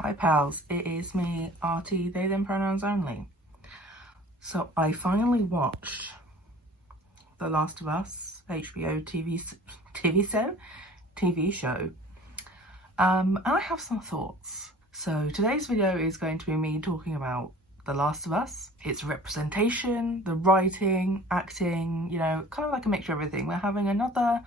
Hi pals, it is me, Artie, they them pronouns only. So I finally watched The Last of Us HBO TV show. And I have some thoughts. So today's video is going to be me talking about The Last of Us, its representation, the writing, acting, you know, kind of like a mixture of everything. We're having another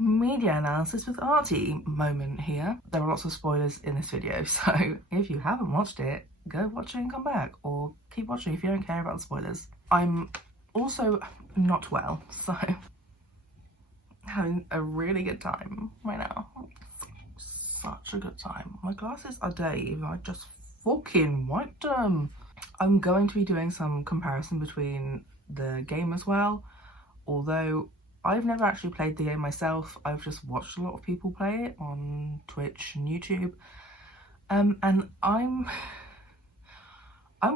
media analysis with Artie moment here. There are lots of spoilers in this video, so if you haven't watched it, go watch it and come back, or keep watching if you don't care about the spoilers. I'm also not well, so having a really good time right now. Such a good time. My glasses are Dave, I just fucking wiped them. I'm going to be doing some comparison between the game as well, although I've never actually played the game myself. I've just watched a lot of people play it on Twitch and YouTube. And I'm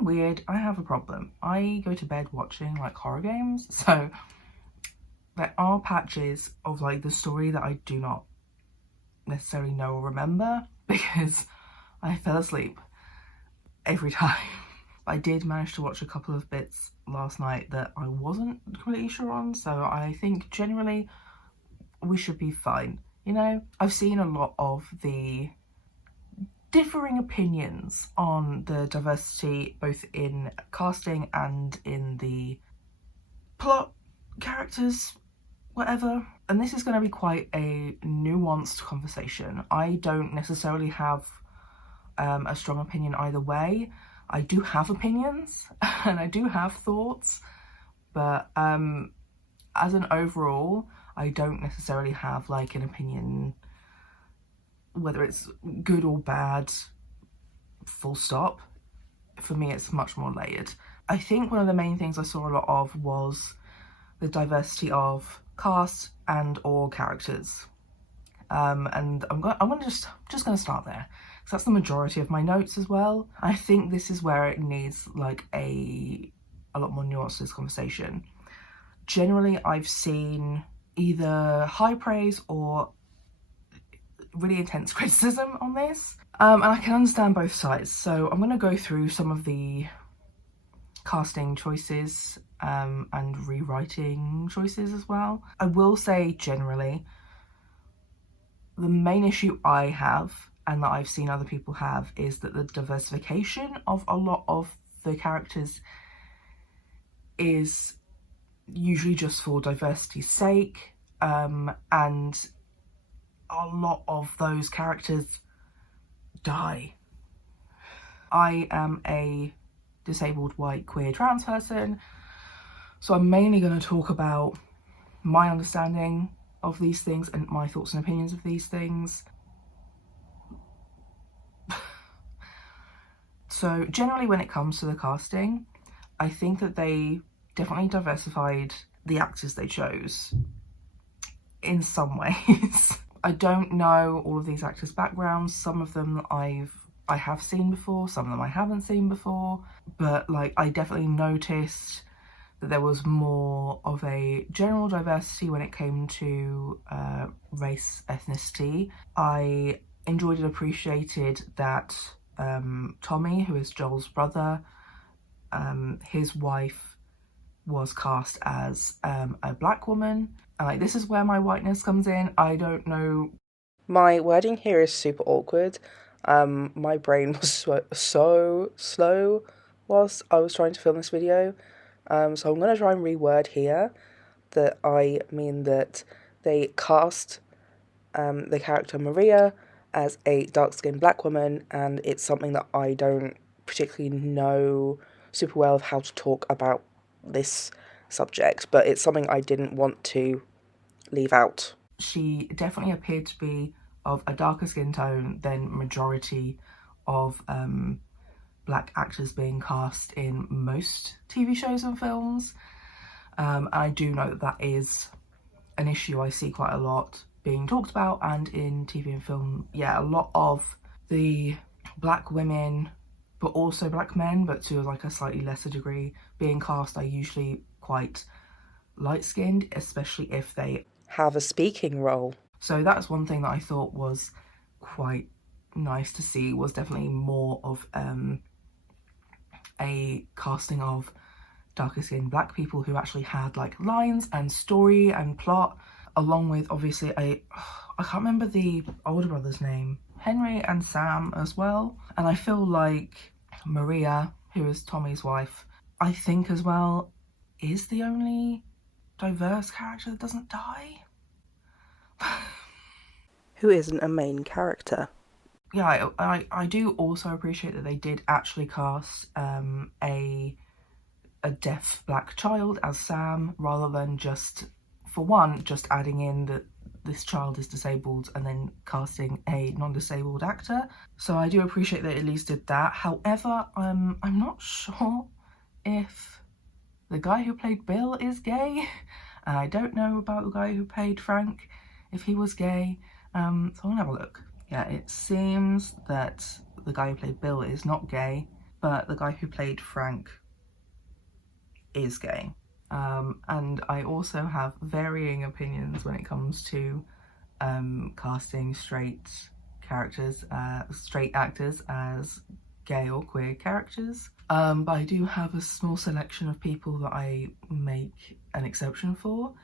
weird. I have a problem. I go to bed watching like horror games, so there are patches of like the story that I do not necessarily know or remember because I fell asleep every time. I did manage to watch a couple of bits last night that I wasn't completely sure on, so I think generally we should be fine. You know, I've seen a lot of the differing opinions on the diversity both in casting and in the plot, characters, whatever. And this is going to be quite a nuanced conversation. I don't necessarily have a strong opinion either way. I do have opinions and I do have thoughts, but as an overall, I don't necessarily have like an opinion, whether it's good or bad, full stop. For me, it's much more layered. I think one of the main things I saw a lot of was the diversity of cast and or characters. And I'm just gonna start there, because that's the majority of my notes as well. I think this is where it needs like a lot more nuance to this conversation. Generally, I've seen either high praise or really intense criticism on this, and I can understand both sides. So I'm gonna go through some of the casting choices and rewriting choices as well. I will say generally, the main issue I have, and that I've seen other people have, is that the diversification of a lot of the characters is usually just for diversity's sake, and a lot of those characters die. I am a disabled white queer trans person, so I'm mainly going to talk about my understanding of these things and my thoughts and opinions of these things. So generally, when it comes to the casting, I think that they definitely diversified the actors they chose in some ways. I don't know all of these actors' backgrounds. Some of them I have seen before, some of them I haven't seen before, but like I definitely noticed that there was more of a general diversity when it came to race, ethnicity. I enjoyed and appreciated that Tommy, who is Joel's brother, his wife was cast as a black woman. And like, this is where my whiteness comes in. I don't know. My wording here is super awkward. My brain was so slow whilst I was trying to film this video. So I'm going to try and reword here that I mean that they cast the character Maria as a dark-skinned black woman, and it's something that I don't particularly know super well of how to talk about this subject, but it's something I didn't want to leave out. She definitely appeared to be of a darker skin tone than majority of black actors being cast in most TV shows and films. I do know that that is an issue I see quite a lot being talked about, and in TV and film, yeah, a lot of the black women, but also black men, but to like a slightly lesser degree, being cast are usually quite light-skinned, especially if they have a speaking role. So that's one thing that I thought was quite nice to see was definitely more of a casting of darker skinned black people who actually had like lines and story and plot, along with obviously I can't remember the older brother's name, Henry and Sam as well. And I feel like Maria, who is Tommy's wife, I think as well is the only diverse character that doesn't die. Who isn't a main character. Yeah, I do also appreciate that they did actually cast a deaf black child as Sam, rather than just, for one, just adding in that this child is disabled and then casting a non-disabled actor. So I do appreciate that at least did that. However, I'm not sure if the guy who played Bill is gay. I don't know about the guy who played Frank, if he was gay. So I'm gonna have a look. Yeah, it seems that the guy who played Bill is not gay, but the guy who played Frank is gay. And I also have varying opinions when it comes to casting straight actors as gay or queer characters. But I do have a small selection of people that I make an exception for,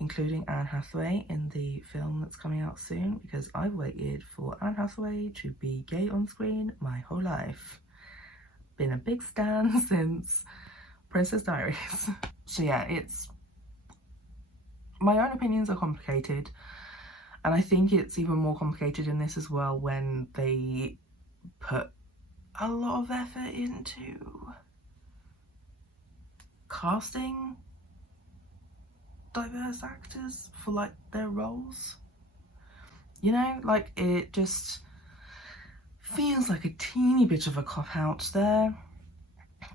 including Anne Hathaway in the film that's coming out soon, because I've waited for Anne Hathaway to be gay on screen my whole life. Been a big stan since Princess Diaries. So yeah, it's, my own opinions are complicated, and I think it's even more complicated in this as well when they put a lot of effort into casting diverse actors for like their roles. You know, like it just feels like a teeny bit of a cop-out there.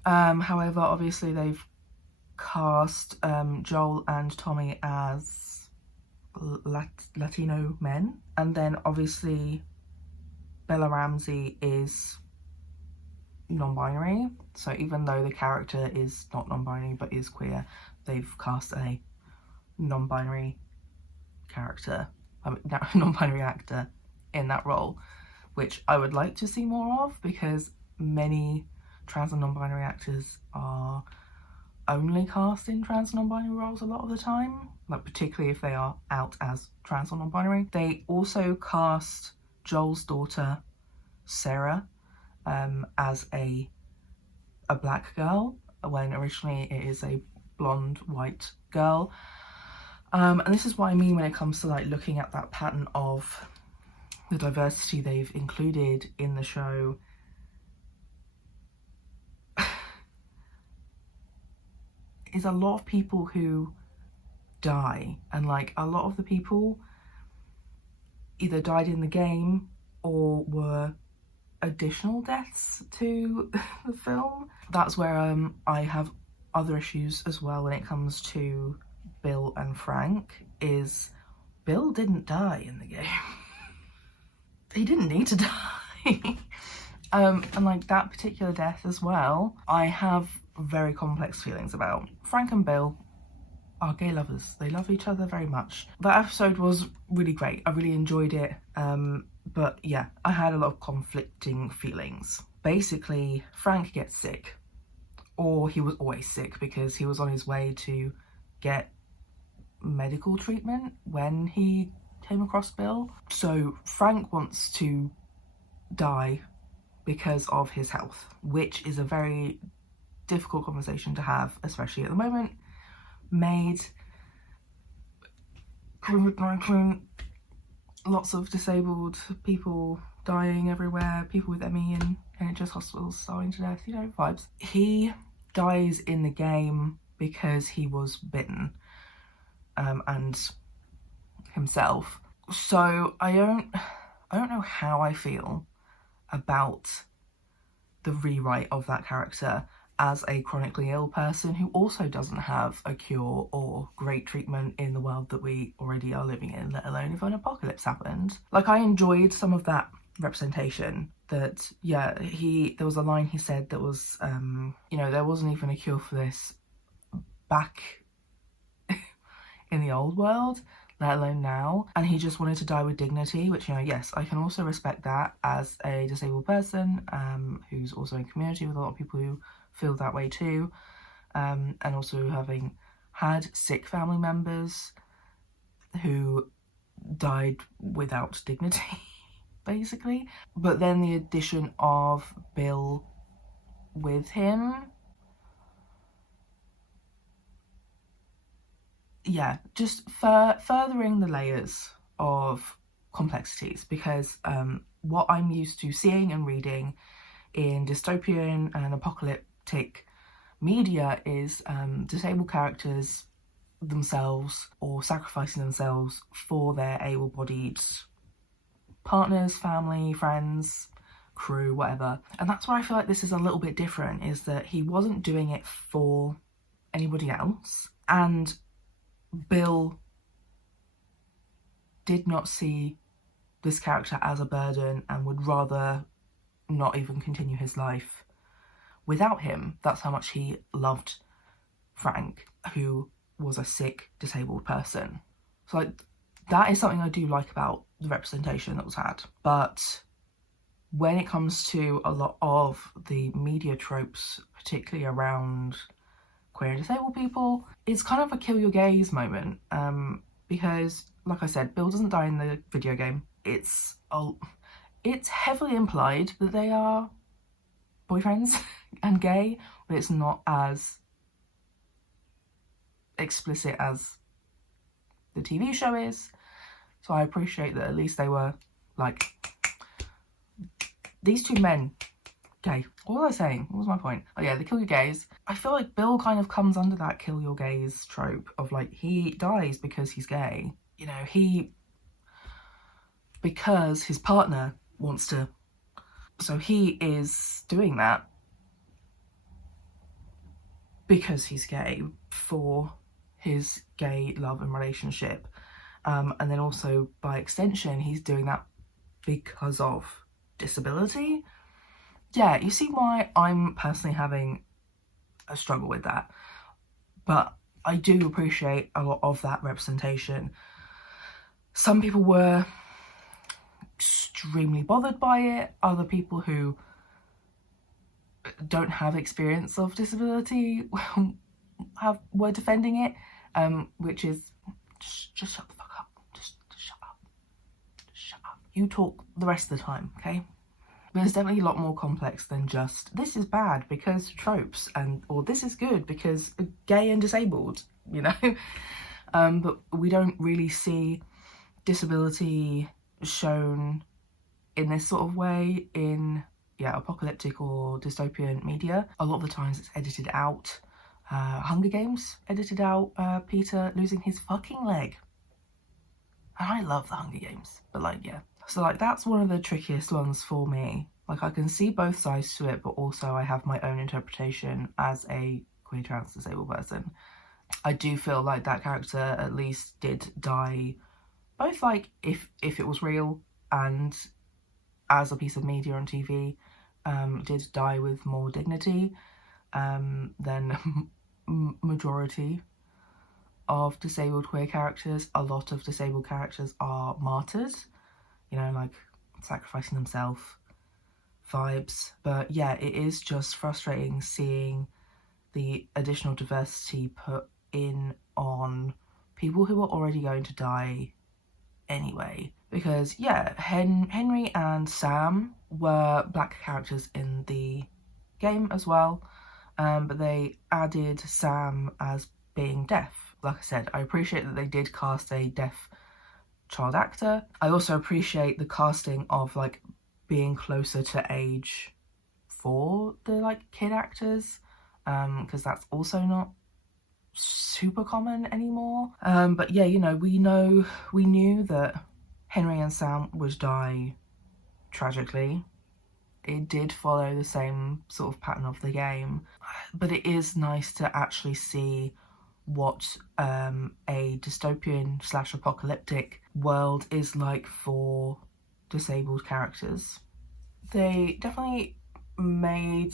However, obviously they've cast Joel and Tommy as Latino men, and then obviously Bella Ramsey is non-binary, so even though the character is not non-binary but is queer, they've cast a non-binary character, non-binary actor in that role, which I would like to see more of, because many trans and non-binary actors are only cast in trans and non-binary roles a lot of the time, like particularly if they are out as trans or non-binary. They also cast Joel's daughter Sarah as a black girl, when originally it is a blonde white girl. And this is what I mean when it comes to like looking at that pattern of the diversity they've included in the show. Is a lot of people who die, and like a lot of the people either died in the game or were additional deaths to the film. That's where I have other issues as well when it comes to Bill and Frank. Is Bill didn't die in the game. He didn't need to die. And like that particular death as well, I have very complex feelings about. Frank and Bill are gay lovers. They love each other very much. That episode was really great. I really enjoyed it. But yeah, I had a lot of conflicting feelings. Basically, Frank gets sick, or he was always sick because he was on his way to get medical treatment when he came across Bill. So Frank wants to die because of his health, which is a very difficult conversation to have, especially at the moment. COVID-19, lots of disabled people dying everywhere, people with ME in NHS hospitals starving to death, you know, vibes. He dies in the game because he was bitten, and himself. So I don't know how I feel about the rewrite of that character as a chronically ill person who also doesn't have a cure or great treatment in the world that we already are living in, let alone if an apocalypse happened. Like, I enjoyed some of that representation, that yeah, there was a line he said that was you know, there wasn't even a cure for this back in the old world. let alone now. And he just wanted to die with dignity, which, you know, yes, I can also respect that as a disabled person who's also in community with a lot of people who feel that way too, and also having had sick family members who died without dignity, basically. But then the addition of Bill with him, yeah, just furthering the layers of complexities, because what I'm used to seeing and reading in dystopian and apocalyptic media is disabled characters themselves or sacrificing themselves for their able-bodied partners, family, friends, crew, whatever. And that's where I feel like this is a little bit different, is that he wasn't doing it for anybody else, and Bill did not see this character as a burden and would rather not even continue his life without him. That's how much he loved Frank, who was a sick, disabled person. So like, that is something I do like about the representation that was had. But when it comes to a lot of the media tropes, particularly around queer and disabled people, it's kind of a kill your gays moment, because, like I said, Bill doesn't die in the video game. It's heavily implied that they are boyfriends and gay, but it's not as explicit as the TV show is. So I appreciate that at least they were like, these two men, gay. What was I saying? What was my point? Oh yeah, the kill your gays. I feel like Bill kind of comes under that kill your gays trope of like, he dies because he's gay. You know, because his partner wants to. So he is doing that because he's gay, for his gay love and relationship. And then also, by extension, he's doing that because of disability. Yeah, you see why I'm personally having a struggle with that. But I do appreciate a lot of that representation. Some people were extremely bothered by it. Other people who don't have experience of disability were defending it, which is just shut the fuck up. Just shut up. Just shut up. You talk the rest of the time, okay? But it's definitely a lot more complex than just, this is bad because tropes, or this is good because gay and disabled, you know? But we don't really see disability shown in this sort of way in, apocalyptic or dystopian media. A lot of the times it's edited out. Hunger Games edited out Peter losing his fucking leg. And I love the Hunger Games, but like, yeah. So like, that's one of the trickiest ones for me. Like, I can see both sides to it, but also I have my own interpretation as a queer trans disabled person. I do feel like that character at least did die, both like if it was real and as a piece of media on TV, did die with more dignity than majority of disabled queer characters. A lot of disabled characters are martyred, you know, like sacrificing themselves vibes. But yeah, it is just frustrating seeing the additional diversity put in on people who are already going to die anyway. Because yeah, Henry and Sam were black characters in the game as well, but they added Sam as being deaf. Like I said, I appreciate that they did cast a deaf child actor. I also appreciate the casting of like being closer to age for the like kid actors, because that's also not super common anymore. But yeah, you know, we knew that Henry and Sam would die tragically. It did follow the same sort of pattern of the game, but it is nice to actually see what a dystopian / apocalyptic world is like for disabled characters. They definitely made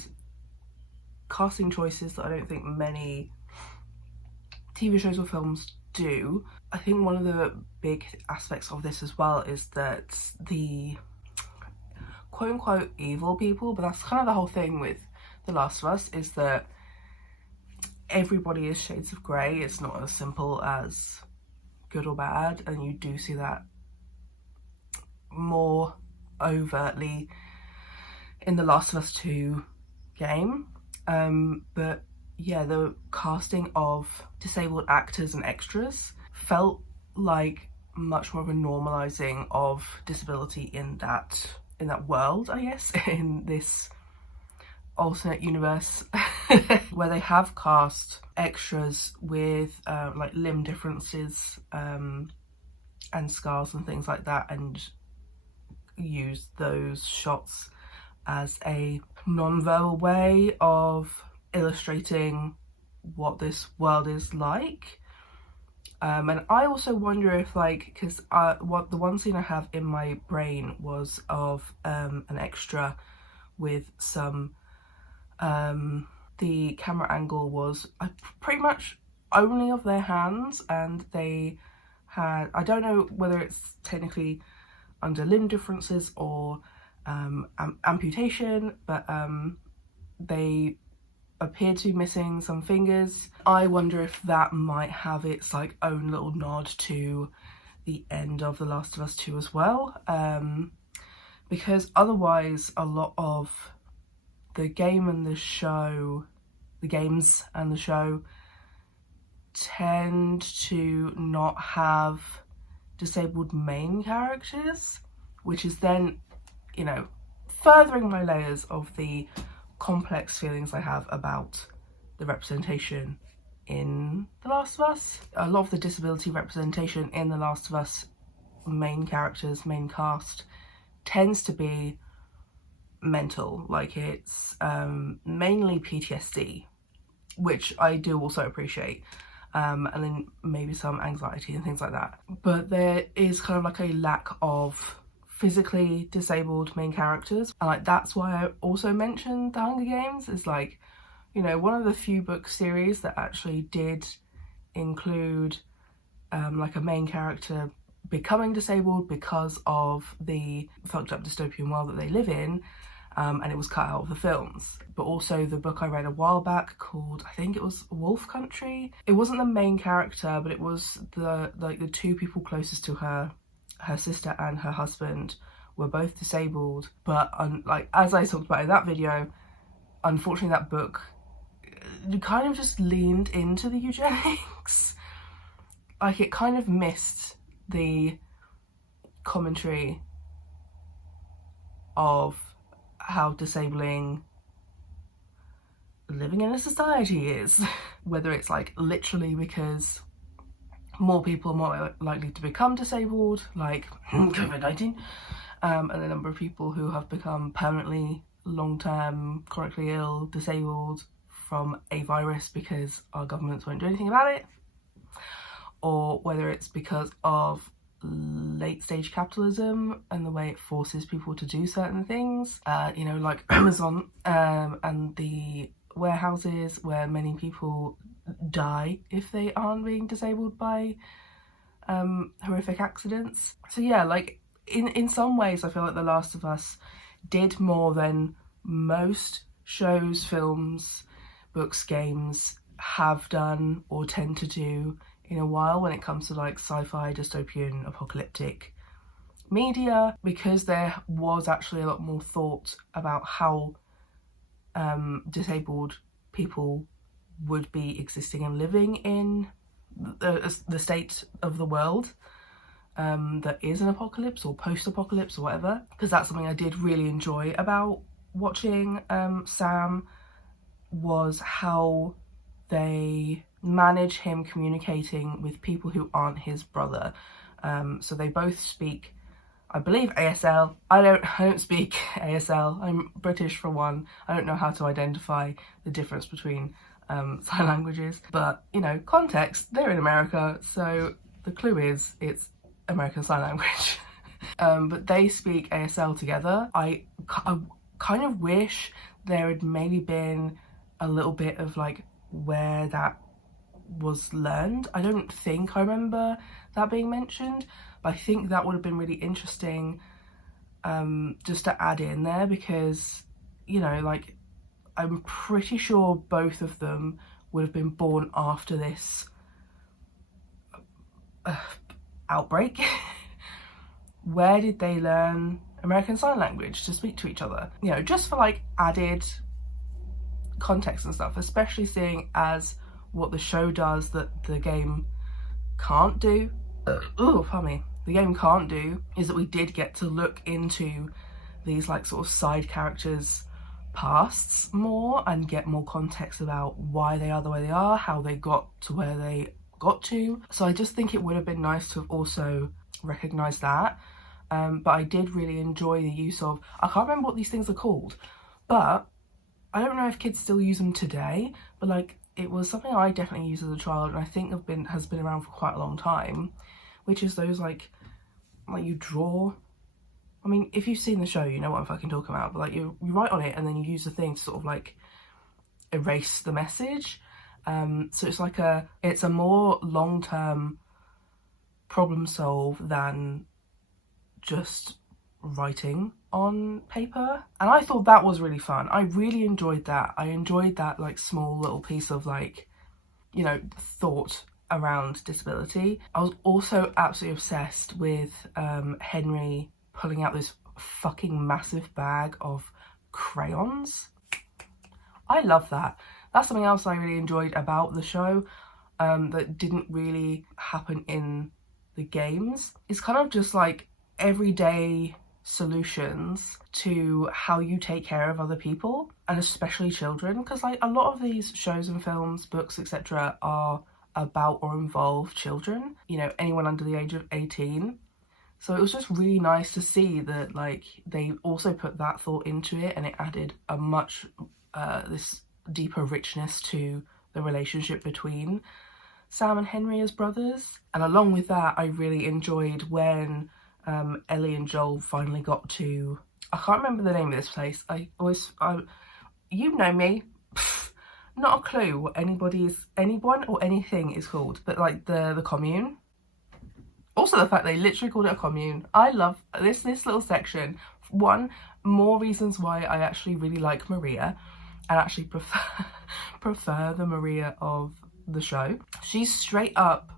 casting choices that I don't think many TV shows or films do. I think one of the big aspects of this as well is that the quote-unquote evil people, but that's kind of the whole thing with The Last of Us, is that everybody is shades of grey. It's not as simple as good or bad, and you do see that more overtly in The Last of Us 2 game. But yeah, the casting of disabled actors and extras felt like much more of a normalizing of disability in that world, I guess, in this alternate universe where they have cast extras with like limb differences and scars and things like that, and use those shots as a non-verbal way of illustrating what this world is like. And I also wonder if, like, because what the one scene I have in my brain was of an extra with some the camera angle was pretty much only of their hands, and they had, I don't know whether it's technically under limb differences or amputation, but they appeared to be missing some fingers. I wonder if that might have its like own little nod to the end of The Last of Us 2 as well, because otherwise a lot of the game and the show, the games and the show tend to not have disabled main characters, which is then, you know, furthering my layers of the complex feelings I have about the representation in The Last of Us. A lot of the disability representation in The Last of Us main characters, main cast, tends to be mental, like it's mainly PTSD, which I do also appreciate, and then maybe some anxiety and things like that. But there is kind of like a lack of physically disabled main characters, and like that's why I also mentioned The Hunger Games is, like, you know, one of the few book series that actually did include like a main character becoming disabled because of the fucked up dystopian world that they live in, and it was cut out of the films. But also the book I read a while back called, I think it was Wolf Country. It wasn't the main character, but it was the two people closest to her sister and her husband were both disabled, but like as I talked about in that video, unfortunately that book kind of just leaned into the eugenics. Like it kind of missed the commentary of how disabling living in a society is, whether it's like literally because more people are more likely to become disabled, like COVID-19, and the number of people who have become permanently, long-term, chronically ill, disabled from a virus because our governments won't do anything about it, or whether it's because of late-stage capitalism and the way it forces people to do certain things, you know, like Amazon and the warehouses where many people die if they aren't being disabled by horrific accidents. So yeah, like in some ways I feel like The Last of Us did more than most shows, films, books, games have done or tend to do in a while when it comes to like sci-fi, dystopian, apocalyptic media, because there was actually a lot more thought about how disabled people would be existing and living in the state of the world that is an apocalypse or post-apocalypse or whatever, because that's something I did really enjoy about watching Sam, was how they manage him communicating with people who aren't his brother. So they both speak, I believe, ASL. I don't speak ASL. I'm British for one. I don't know how to identify the difference between sign languages, but you know, context, they're in America, so the clue is it's American Sign Language. But they speak ASL together. I kind of wish there had maybe been a little bit of like where that was learned. I don't think I remember that being mentioned, but I think that would have been really interesting just to add in there, because, you know, like, I'm pretty sure both of them would have been born after this outbreak. Where did they learn American Sign Language to speak to each other? You know, just for like added context and stuff, especially seeing as what the show does that the game can't do. Pardon me. The game can't do is that we did get to look into these like sort of side characters' pasts more and get more context about why they are the way they are, how they got to where they got to. So I just think it would have been nice to have also recognised that. But I did really enjoy the use of, I can't remember what these things are called, but I don't know if kids still use them today, but like, it was something I definitely used as a child, and I think has been around for quite a long time, which is those like you draw. I mean, if you've seen the show, you know what I'm fucking talking about, but like you write on it and then you use the thing to sort of like erase the message. So it's a more long-term problem solve than just writing on paper, and I thought that was really fun. I really enjoyed that. I enjoyed that like small little piece of like, you know, thought around disability. I was also absolutely obsessed with Henry pulling out this fucking massive bag of crayons. I love that. That's something else I really enjoyed about the show that didn't really happen in the games. It's kind of just like everyday solutions to how you take care of other people, and especially children, because like a lot of these shows and films, books, etc. are about or involve children, you know, anyone under the age of 18. So it was just really nice to see that like they also put that thought into it, and it added a much this deeper richness to the relationship between Sam and Henry as brothers. And along with that, I really enjoyed when Ellie and Joel finally got to, I can't remember the name of this place. You know me, not a clue what anyone or anything is called, but like the commune. Also the fact they literally called it a commune. I love this little section. One, more reasons why I actually really like Maria and actually prefer the Maria of the show. She straight up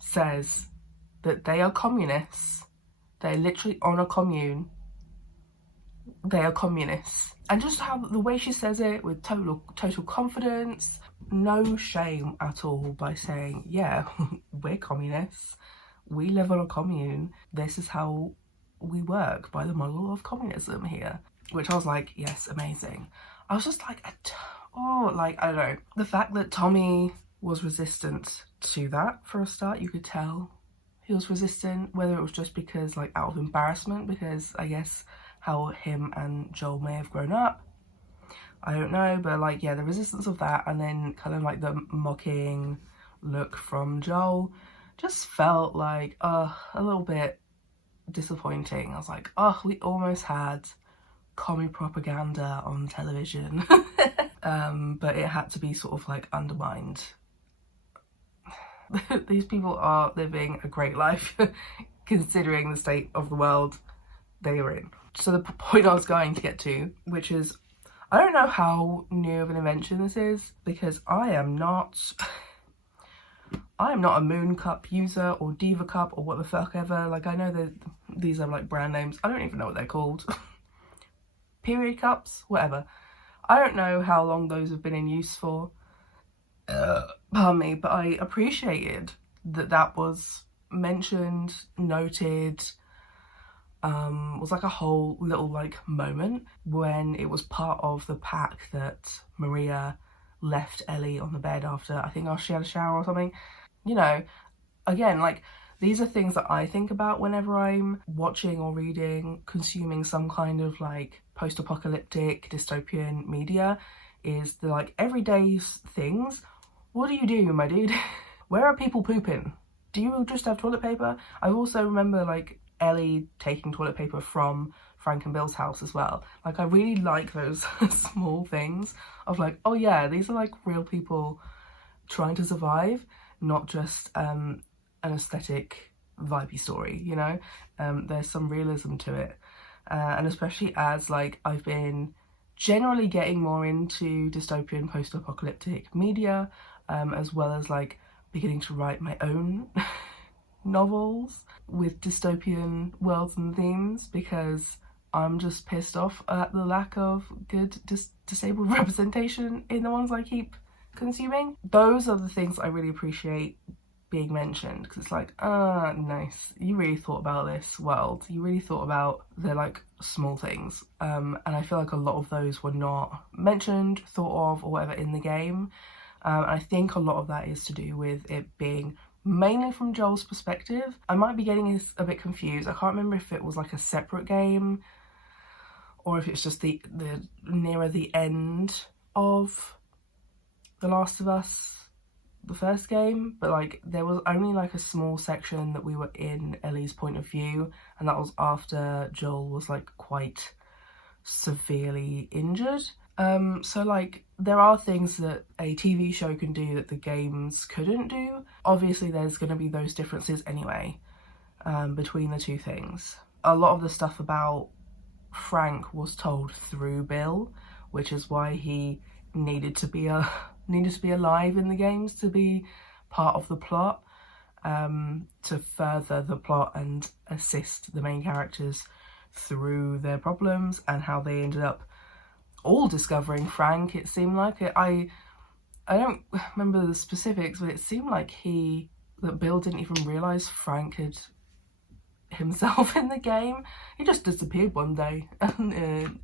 says that they are communists. They're literally on a commune. They are communists. And just how the way she says it with total confidence, no shame at all by saying, yeah, we're communists. We live on a commune. This is how we work by the model of communism here. Which I was like, yes, amazing. I was just like, I don't know. The fact that Tommy was resistant to that for a start, you could tell he was resistant, whether it was just because like out of embarrassment, because I guess how him and Joel may have grown up, I don't know, but like, yeah, the resistance of that, and then kind of like the mocking look from Joel just felt like a little bit disappointing. I was like, oh, we almost had commie propaganda on television. But it had to be sort of like undermined. These people are living a great life considering the state of the world they are in. So the point I was going to get to, which is, I don't know how new of an invention this is, because I am not a Moon Cup user or Diva Cup or what the fuck ever. Like, I know that these are like brand names. I don't even know what they're called. Period cups, whatever. I don't know how long those have been in use for. Pardon me, but I appreciated that was mentioned, noted. Was like a whole little like moment when it was part of the pack that Maria left Ellie on the bed after, I think she had a shower or something. You know, again, like, these are things that I think about whenever I'm watching or reading, consuming some kind of like post-apocalyptic dystopian media, is the like everyday things. What do you do, my dude? Where are people pooping? Do you just have toilet paper? I also remember like Ellie taking toilet paper from Frank and Bill's house as well. Like, I really like those small things of like, oh yeah, these are like real people trying to survive, not just an aesthetic vibey story, you know. There's some realism to it, and especially as like I've been generally getting more into dystopian post-apocalyptic media, as well as like beginning to write my own novels with dystopian worlds and themes, because I'm just pissed off at the lack of good disabled representation in the ones I keep consuming. Those are the things I really appreciate being mentioned, because it's like, nice, you really thought about this world, you really thought about the like small things, and I feel like a lot of those were not mentioned, thought of, or whatever in the game. I think a lot of that is to do with it being mainly from Joel's perspective. I might be getting this a bit confused. I can't remember if it was like a separate game or if it's just the nearer the end of The Last of Us, the first game, but like there was only like a small section that we were in Ellie's point of view, and that was after Joel was like quite severely injured. So like there are things that a TV show can do that the games couldn't do. Obviously there's going to be those differences anyway, between the two things. A lot of the stuff about Frank was told through Bill, which is why he needed to be alive in the games to be part of the plot, to further the plot and assist the main characters through their problems and how they ended up all discovering Frank. It seemed like I don't remember the specifics, but it seemed like that Bill didn't even realise Frank had himself in the game. He just disappeared one day. And,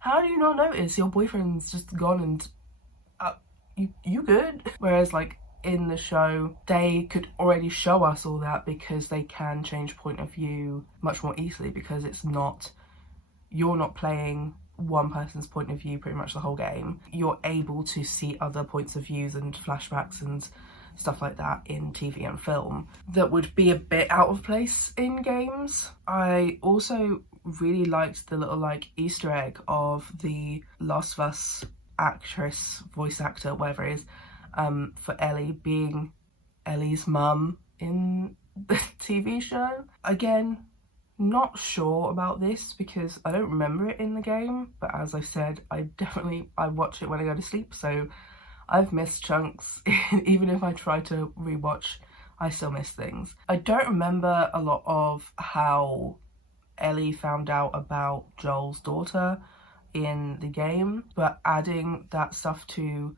how do you not notice your boyfriend's just gone and you good? Whereas like in the show, they could already show us all that because they can change point of view much more easily, because you're not playing one person's point of view pretty much the whole game. You're able to see other points of views and flashbacks and stuff like that in TV and film that would be a bit out of place in games. I also really liked the little like Easter egg of the Last of Us actress, voice actor, whatever it is, for Ellie being Ellie's mum in the TV show. Again, not sure about this because I don't remember it in the game, but as I said, I watch it when I go to sleep, so I've missed chunks. Even if I try to rewatch, I still miss things. I don't remember a lot of how Ellie found out about Joel's daughter in the game, but adding that stuff to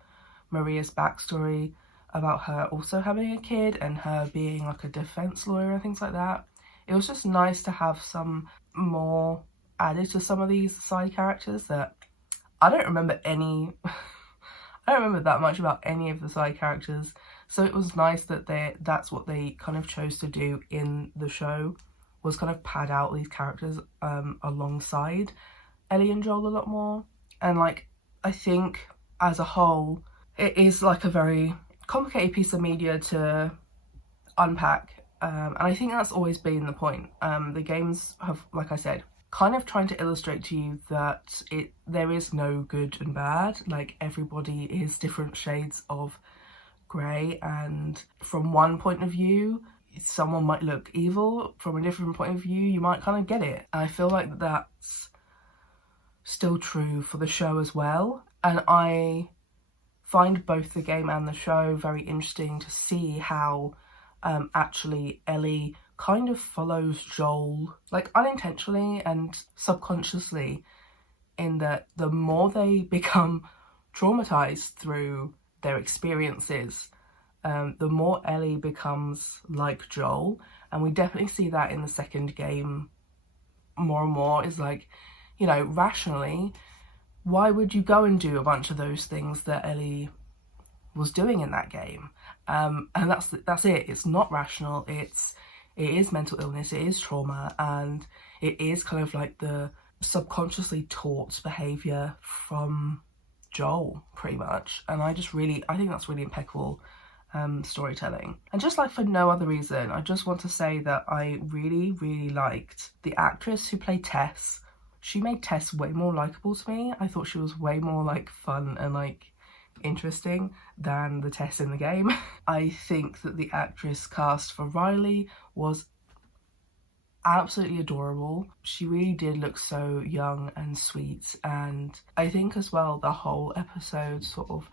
Maria's backstory about her also having a kid and her being like a defense lawyer and things like that, it was just nice to have some more added to some of these side characters that I don't remember that much about any of the side characters. So it was nice that that's what they kind of chose to do in the show, was kind of pad out these characters alongside Ellie and Joel a lot more. And like, I think as a whole, it is like a very complicated piece of media to unpack. And I think that's always been the point. The games have, like I said, kind of trying to illustrate to you that there is no good and bad. Like, everybody is different shades of grey, and from one point of view, someone might look evil. From a different point of view, you might kind of get it. And I feel like that's still true for the show as well. And I find both the game and the show very interesting to see how actually Ellie kind of follows Joel, like unintentionally and subconsciously, in that the more they become traumatized through their experiences, the more Ellie becomes like Joel. And we definitely see that in the second game more and more. Is like, you know, rationally, why would you go and do a bunch of those things that Ellie was doing in that game? And that's it. It's not rational. It is mental illness. It is trauma, and it is kind of like the subconsciously taught behavior from Joel, pretty much. And I think that's really impeccable storytelling. And just like for no other reason, I just want to say that I really, really liked the actress who played Tess. She made Tess way more likable to me. I thought she was way more like fun and like interesting than the Tess in the game. I think that the actress cast for Riley was absolutely adorable. She really did look so young and sweet, and I think as well the whole episode sort of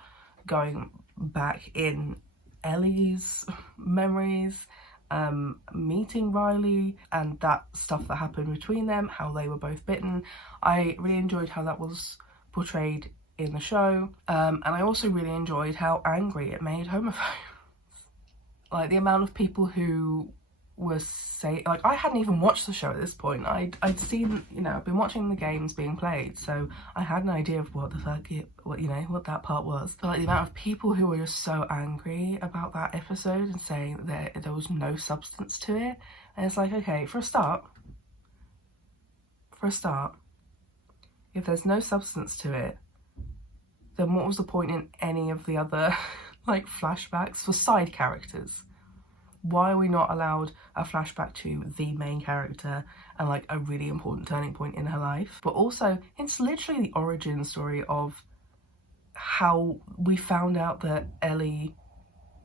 going back in Ellie's memories, meeting Riley and that stuff that happened between them, how they were both bitten. I really enjoyed how that was portrayed in the show, and I also really enjoyed how angry it made homophobes. Like the amount of people who was saying, like, I hadn't even watched the show at this point. I'd seen, you know, I've been watching the games being played, so I had an idea of what the fuck what that part was. But like the amount of people who were just so angry about that episode and saying that there was no substance to it, and it's like, okay, for a start, if there's no substance to it, then what was the point in any of the other like flashbacks for side characters? Why are we not allowed a flashback to the main character and like a really important turning point in her life? But also, it's literally the origin story of how we found out that Ellie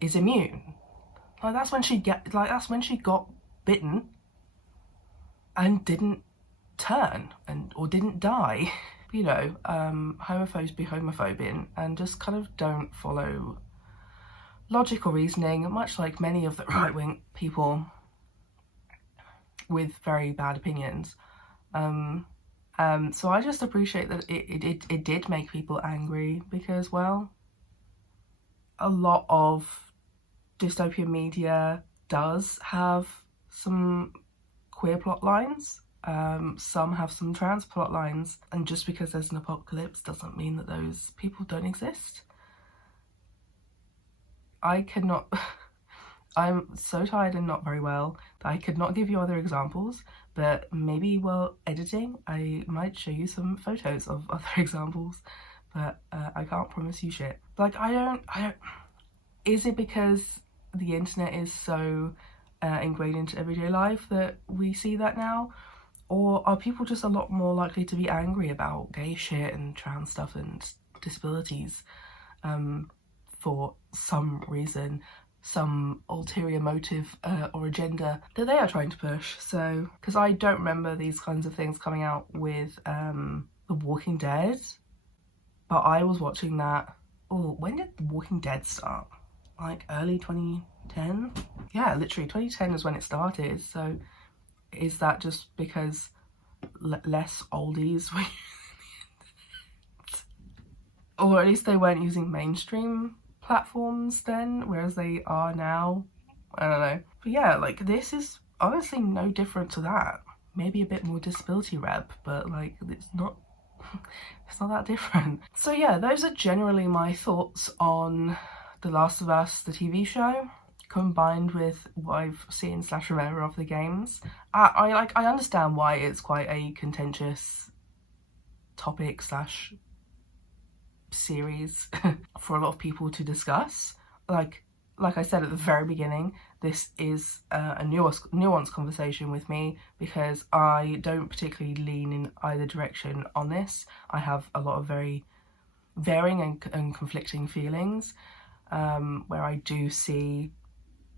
is immune. Like that's when she got bitten and didn't turn or didn't die. You know, homophobes be homophobing and just kind of don't follow logical reasoning, much like many of the right-wing people with very bad opinions. So I just appreciate that it did make people angry because, well, a lot of dystopian media does have some queer plot lines. Some have some trans plot lines, and just because there's an apocalypse doesn't mean that those people don't exist. I cannot, I'm so tired and not very well that I could not give you other examples, but maybe while editing I might show you some photos of other examples, but I can't promise you shit. Like I don't, is it because the internet is so ingrained into everyday life that we see that now? Or are people just a lot more likely to be angry about gay shit and trans stuff and disabilities for some reason, some ulterior motive or agenda that they are trying to push? So, because I don't remember these kinds of things coming out with The Walking Dead, but I was watching that, when did The Walking Dead start? Like early 2010? Yeah, literally 2010 is when it started. So is that just because less oldies were or at least they weren't using mainstream platforms then, whereas they are now? I don't know. But yeah, like this is honestly no different to that. Maybe a bit more disability rep, but like it's not that different. So yeah, those are generally my thoughts on The Last of Us, the TV show, combined with what I've seen / remember of the games. I understand why it's quite a contentious topic / series for a lot of people to discuss. Like I said at the very beginning, this is a nuanced conversation with me because I don't particularly lean in either direction on this. I have a lot of very varying and conflicting feelings, where I do see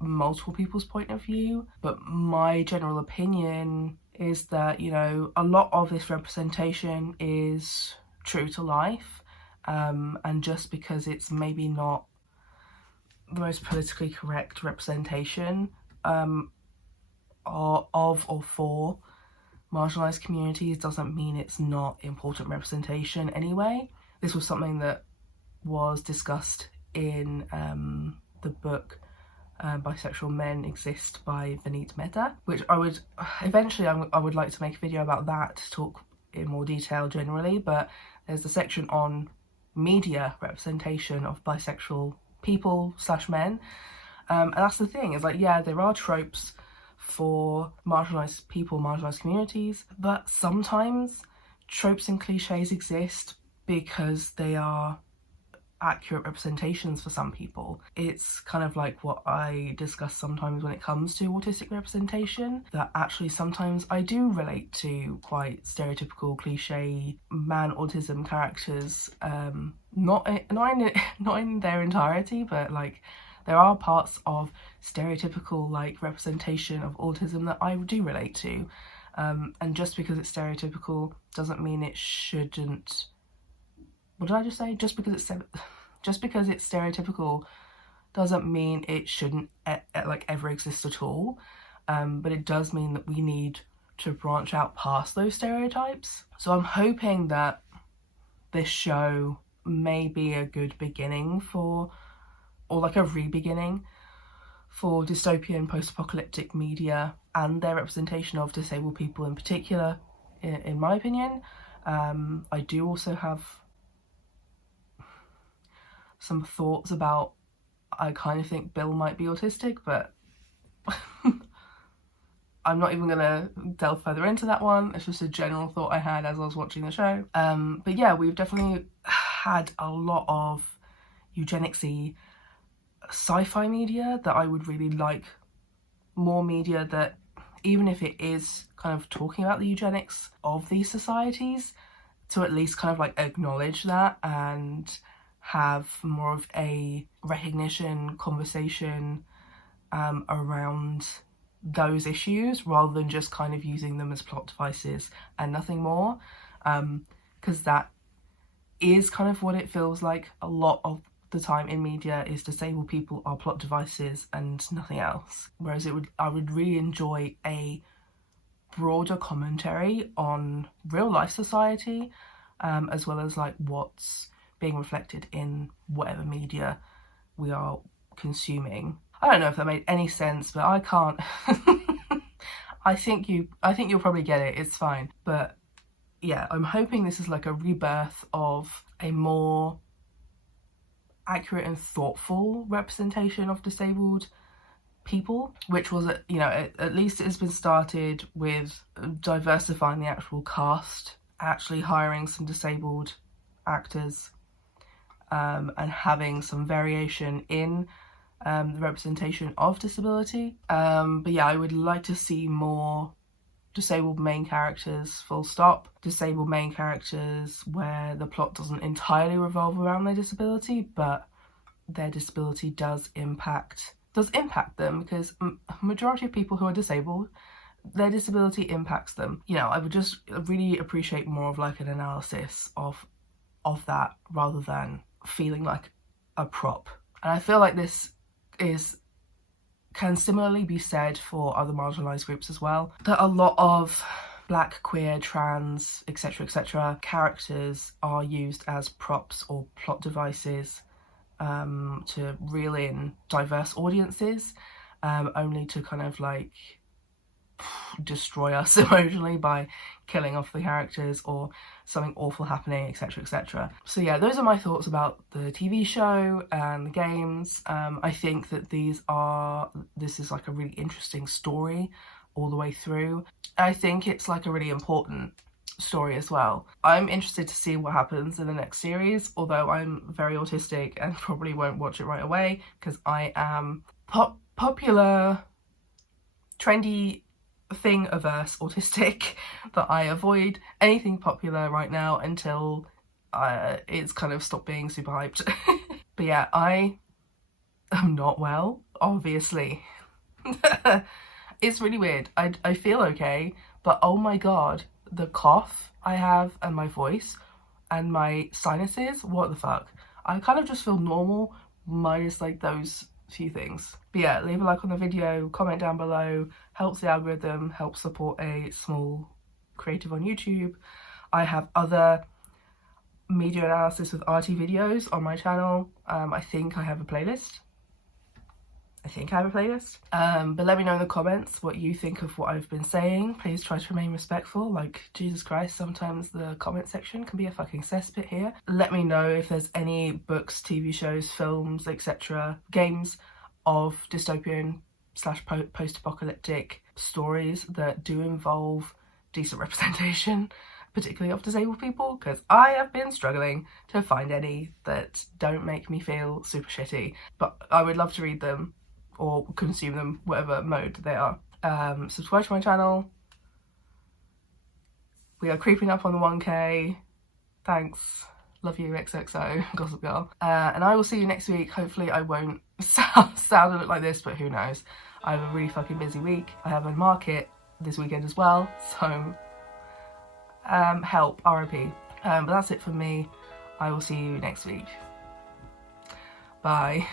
multiple people's point of view, but my general opinion is that, you know, a lot of this representation is true to life, and just because it's maybe not the most politically correct representation of or for marginalised communities doesn't mean it's not important representation anyway. This was something that was discussed in the book Bisexual Men Exist by Vineet Mehta, which I would eventually I would like to make a video about that to talk in more detail generally, but there's a section on media representation of bisexual people / men, and that's the thing, is like, yeah, there are tropes for marginalised people, marginalised communities, but sometimes tropes and cliches exist because they are accurate representations for some people. It's kind of like what I discuss sometimes when it comes to autistic representation, that actually sometimes I do relate to quite stereotypical cliche man autism characters, not in their entirety, but like there are parts of stereotypical like representation of autism that I do relate to, and just because it's stereotypical doesn't mean it shouldn't. What did I just say? Just because it's stereotypical doesn't mean it shouldn't like ever exist at all. But it does mean that we need to branch out past those stereotypes. So I'm hoping that this show may be a good beginning for, or like a re-beginning for dystopian post-apocalyptic media and their representation of disabled people in particular, in my opinion. I do also have some thoughts about, I kind of think Bill might be autistic, but I'm not even gonna delve further into that one. It's just a general thought I had as I was watching the show. But yeah, we've definitely had a lot of eugenics-y sci-fi media that I would really like more media that, even if it is kind of talking about the eugenics of these societies, to at least kind of like acknowledge that and have more of a recognition conversation around those issues, rather than just kind of using them as plot devices and nothing more, because that is kind of what it feels like a lot of the time in media, is disabled people are plot devices and nothing else. Whereas I would really enjoy a broader commentary on real life society, as well as like what's being reflected in whatever media we are consuming. I don't know if that made any sense, but I can't. I think you'll probably get it. It's fine. But yeah, I'm hoping this is like a rebirth of a more accurate and thoughtful representation of disabled people, which was, you know, at least it has been started with diversifying the actual cast, actually hiring some disabled actors, and having some variation in the representation of disability. But yeah, I would like to see more disabled main characters, full stop. Disabled main characters where the plot doesn't entirely revolve around their disability, but their disability does impact them, because majority of people who are disabled, their disability impacts them. You know, I would just really appreciate more of like an analysis of that, rather than feeling like a prop. And I feel like this can similarly be said for other marginalised groups as well, that a lot of black, queer, trans, etc. characters are used as props or plot devices to reel in diverse audiences, only to kind of like destroy us emotionally by killing off the characters or something awful happening, etc. So yeah, those are my thoughts about the TV show and the games. I think that this is like a really interesting story all the way through. I think it's like a really important story as well. I'm interested to see what happens in the next series, although I'm very autistic and probably won't watch it right away, because I am popular, trendy, thing-averse autistic, that I avoid anything popular right now until it's kind of stopped being super hyped. But yeah, I am not well, obviously. It's really weird. I feel okay, but oh my god, the cough I have and my voice and my sinuses, what the fuck? I kind of just feel normal, minus like those few things. But yeah, leave a like on the video, comment down below, helps the algorithm, helps support a small creative on YouTube. I have other media analysis with Artie videos on my channel. I think I have a playlist. But let me know in the comments what you think of what I've been saying. Please try to remain respectful. Like, Jesus Christ, sometimes the comment section can be a fucking cesspit here. Let me know if there's any books, TV shows, films, etc., games of dystopian / post-apocalyptic stories that do involve decent representation particularly of disabled people, because I have been struggling to find any that don't make me feel super shitty, but I would love to read them or consume them, whatever mode they are. Subscribe to my channel. We are creeping up on the 1k. Thanks. Love you, XOXO, Gossip Girl. And I will see you next week. Hopefully I won't sound and look like this, but who knows. I have a really fucking busy week. I have a market this weekend as well, so help, RIP. But that's it from me. I will see you next week. Bye.